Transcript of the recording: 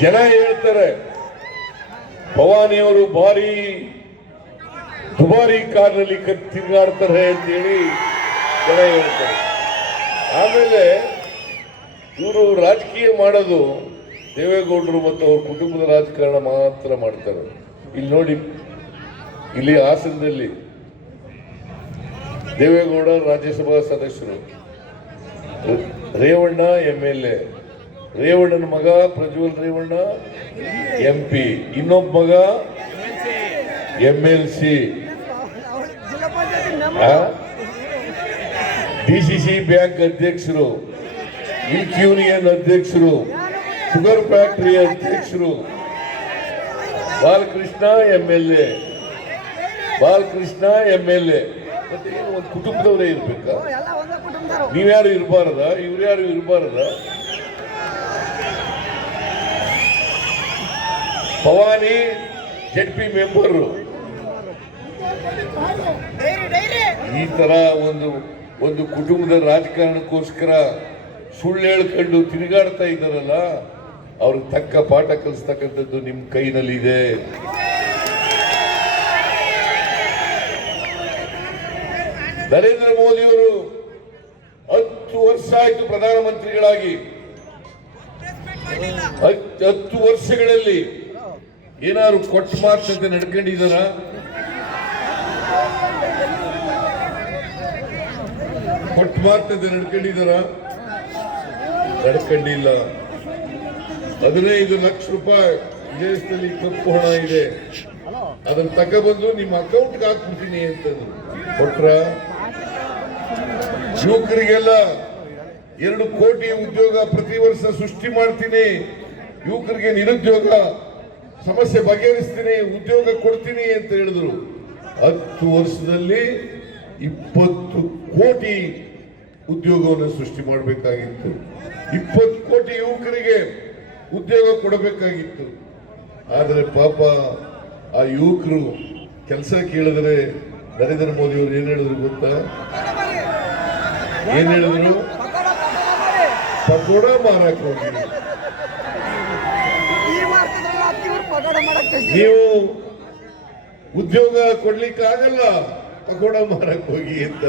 ಜನ ಹೇಳ್ತಾರೆ ಭವಾನಿಯವರು ಭಾರಿ ದುಬಾರಿ ಕಾರ್ನಲ್ಲಿ ತಿರುಗಾಡ್ತಾರೆ ಅಂತೇಳಿ ಜನ ಹೇಳ್ತಾರೆ. ಆಮೇಲೆ ಇವರು ರಾಜಕೀಯ ಮಾಡೋದು ದೇವೇಗೌಡರು ಮತ್ತು ಅವ್ರ ಕುಟುಂಬದ ರಾಜಕಾರಣ ಮಾತ್ರ ಮಾಡ್ತಾರೆ. ಇಲ್ಲಿ ನೋಡಿ, ಇಲ್ಲಿ ಹಾಸನದಲ್ಲಿ ದೇವೇಗೌಡ ರಾಜ್ಯಸಭಾ ಸದಸ್ಯರು, ರೇವಣ್ಣ MLA, ರೇವಣ್ಣನ ಮಗ ಪ್ರಜ್ವಲ್ ರೇವಣ್ಣ MP, ಇನ್ನೊಬ್ಬ ಮಗ MLC, DCC ಬ್ಯಾಂಕ್ ಅಧ್ಯಕ್ಷರು, ಮಿಲ್ಕ್ ಯೂನಿಯನ್ ಅಧ್ಯಕ್ಷರು, ಶುಗರ್ ಫ್ಯಾಕ್ಟರಿ ಅಧ್ಯಕ್ಷರು, ಬಾಲಕೃಷ್ಣ MLA. ಮತ್ತೆ ಏನು ಒಂದು ಕುಟುಂಬದವರೇ ಇರ್ಬೇಕಾ? ನೀವ್ಯಾರು ಇರಬಾರದ? ಇವ್ರ್ಯಾರು ಇರಬಾರದ? ಭವಾನಿ ZP ಮೆಂಬರು ಈ ತರ ಒಂದು ಕುಟುಂಬದ ರಾಜಕಾರಣಕ್ಕೋಸ್ಕರ ಸುಳ್ಳು ಹೇಳ್ಕೊಂಡು ತಿರುಗಾಡ್ತಾ ಇದ್ದಾರಲ್ಲ, ಅವ್ರಿಗೆ ತಕ್ಕ ಪಾಠ ಕಲಿಸ್ತಕ್ಕಂಥದ್ದು ನಿಮ್ಮ ಕೈನಲ್ಲಿ ಇದೆ. ನರೇಂದ್ರ ಮೋದಿಯವರು 10 ವರ್ಷ ಆಯ್ತು ಪ್ರಧಾನಮಂತ್ರಿಗಳಾಗಿ. 10 ವರ್ಷಗಳಲ್ಲಿ ಏನಾದ್ರು ಕೊಟ್ಟ ಮಾತಂತೆ ನಡ್ಕೊಂಡಿದ್ದಾರ? ಕೊಟ್ಟ ಮಾತಂತೆ ನಡ್ಕೊಂಡಿಲ್ಲ. 15 ಲಕ್ಷ ರೂಪಾಯಿ ದೇಶದಲ್ಲಿ ಕಪ್ಪು ಹಣ ಇದೆ, ಅದನ್ನ ತಗೊಬಂದು ನಿಮ್ಮ ಅಕೌಂಟ್ಗೆ ಹಾಕ್ಬಿಡ್ತೀನಿ ಅಂತಂದ್ರು. ಕೊಟ್ರ? ಯುವಕರಿಗೆಲ್ಲ 2 ಕೋಟಿ ಉದ್ಯೋಗ ಪ್ರತಿ ವರ್ಷ ಸೃಷ್ಟಿ ಮಾಡ್ತೀನಿ, ಯುವಕರಿಗೆ ನಿರುದ್ಯೋಗ ಸಮಸ್ಯೆ ಬಗೆಹರಿಸ್ತೀನಿ, ಉದ್ಯೋಗ ಕೊಡ್ತೀನಿ ಅಂತ ಹೇಳಿದ್ರು. 10 ವರ್ಷದಲ್ಲಿ 20 ಕೋಟಿ ಉದ್ಯೋಗವನ್ನು ಸೃಷ್ಟಿ ಮಾಡಬೇಕಾಗಿತ್ತು. 20 ಕೋಟಿ ಯುವಕರಿಗೆ ಉದ್ಯೋಗ ಕೊಡಬೇಕಾಗಿತ್ತು. ಆದರೆ ಪಾಪ ಆ ಯುವಕರು ಕೆಲಸ ಕೇಳಿದ್ರೆ ನರೇಂದ್ರ ಮೋದಿ ಅವರು ಏನ್ ಹೇಳಿದ್ರು ಗೊತ್ತಾ? ಏನ್ ಹೇಳಿದ್ರು? ಪಕೋಡ ಮಾರಕ್ಕೆ ಹೋಗಿ, ನೀವು ಉದ್ಯೋಗ ಕೊಡ್ಲಿಕ್ಕೆ ಆಗಲ್ಲ, ಪಕೋಡ ಮಾರಕ್ಕೆ ಹೋಗಿ ಅಂತ.